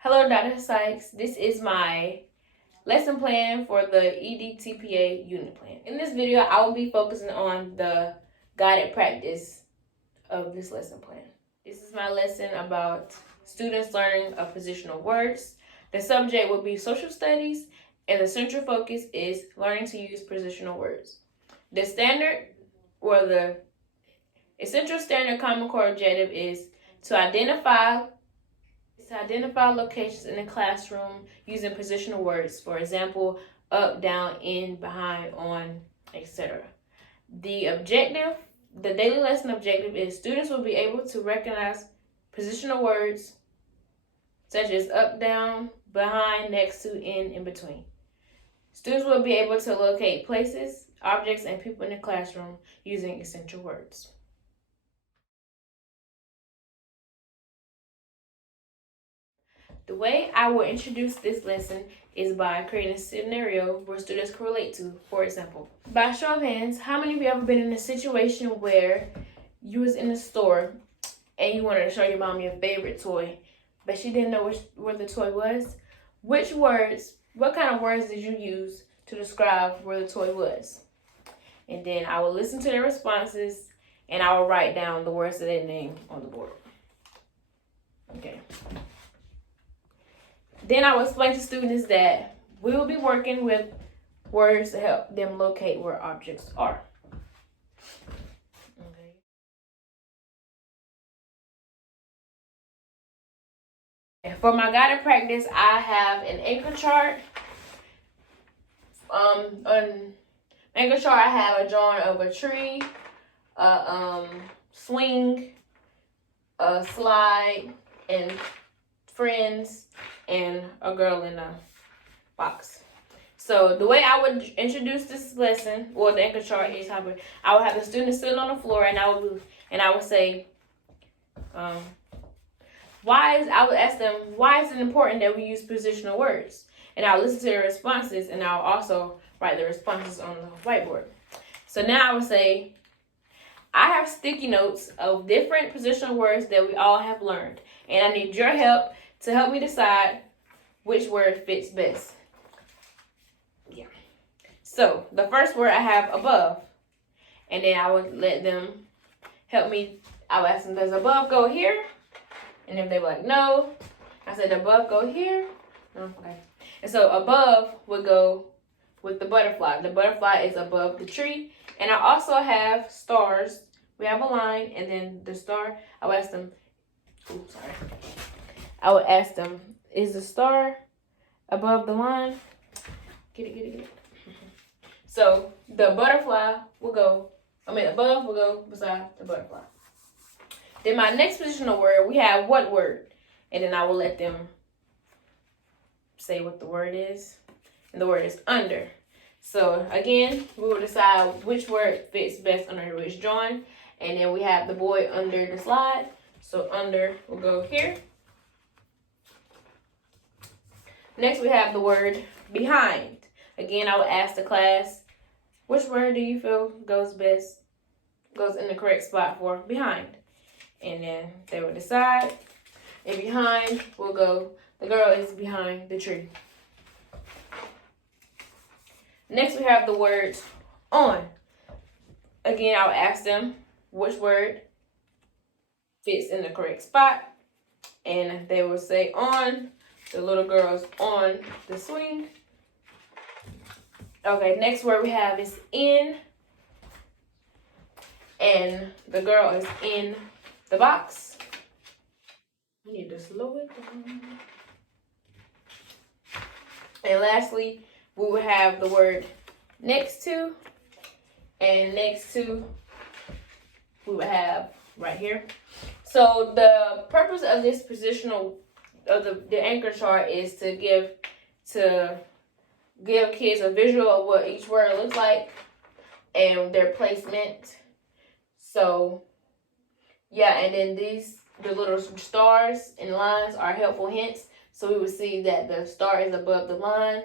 Hello, Dr. Sykes. This is my lesson plan for the EdTPA unit plan. In this video, I will be focusing on the guided practice of this lesson plan. This is my lesson about students learning of positional words. The subject will be social studies, and the central focus is learning to use positional words. The standard or the essential standard common core objective is to identify locations in the classroom using positional words. For example, up, down, in, behind, on, etc. The daily lesson objective is students will be able to recognize positional words such as up, down, behind, next to, in between. Students will be able to locate places, objects, and people in the classroom using essential words. The way I will introduce this lesson is by creating a scenario where students can relate to. For example, by show of hands, how many of you ever been in a situation where you was in the store and you wanted to show your mom your favorite toy, but she didn't know where the toy was? What kind of words did you use to describe where the toy was? And then I will listen to their responses and I will write down the words that they named on the board. Okay. Then I will explain to students that we will be working with words to help them locate where objects are. Okay. For my guided practice, I have an anchor chart. On anchor chart, I have a drawing of a tree, a swing, a slide, and friends, and a girl in a box. So the way I would introduce this lesson, or the anchor chart, is how I would have the students sitting on the floor, and I would say, I would ask them, why is it important that we use positional words? And I'll listen to their responses, and I'll also write the responses on the whiteboard. So now I would say, I have sticky notes of different positional words that we all have learned, and I need your help to help me decide which word fits best. Yeah. So the first word I have above, and then I would let them help me. I would ask them, does above go here? And if they were like, no, I said, above go here? No, okay. And so above would go with the butterfly. The butterfly is above the tree. And I also have stars. We have a line, and then the star, I would ask them, I would ask them, is the star above the line? Get it. So the butterfly will go, above will go beside the butterfly. Then my next positional word, we have what word? And then I will let them say what the word is. And the word is under. So again, we will decide which word fits best under which drawing. And then we have the boy under the slide. So under will go here. Next, we have the word behind. Again, I would ask the class, which word do you feel goes in the correct spot for behind? And then they will decide. And behind will go, the girl is behind the tree. Next, we have the word on. Again, I would ask them which word fits in the correct spot. And they will say on. The little girl's on the swing. Okay, next word we have is in. And the girl is in the box. I need to slow it down. And lastly, we will have the word next to. And next to, we will have right here. So the purpose of this positional of the anchor chart is to give kids a visual of what each word looks like and their placement. So yeah, and then the little stars and lines are helpful hints. So we would see that the star is above the line,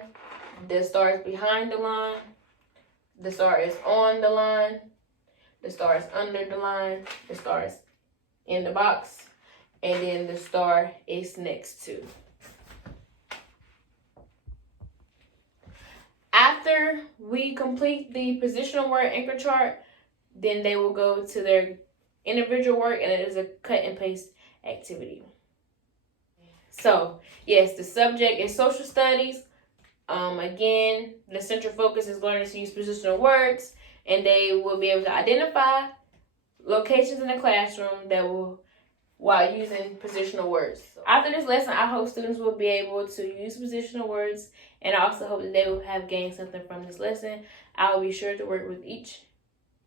the star is behind the line, the star is on the line, the star is under the line, the star is in the box, and then the star is next to. after we complete the positional word anchor chart, then they will go to their individual work, and it is a cut and paste activity. So, yes, the subject is social studies. Again, the central focus is learning to use positional words, and they will be able to identify locations in the classroom that will, while using positional words. So after this lesson, I hope students will be able to use positional words, and I also hope that they will have gained something from this lesson. I will be sure to work with each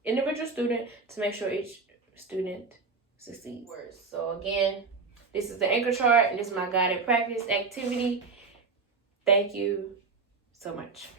individual student to make sure each student succeeds. So again, this is the anchor chart, and this is my guided practice activity. Thank you so much.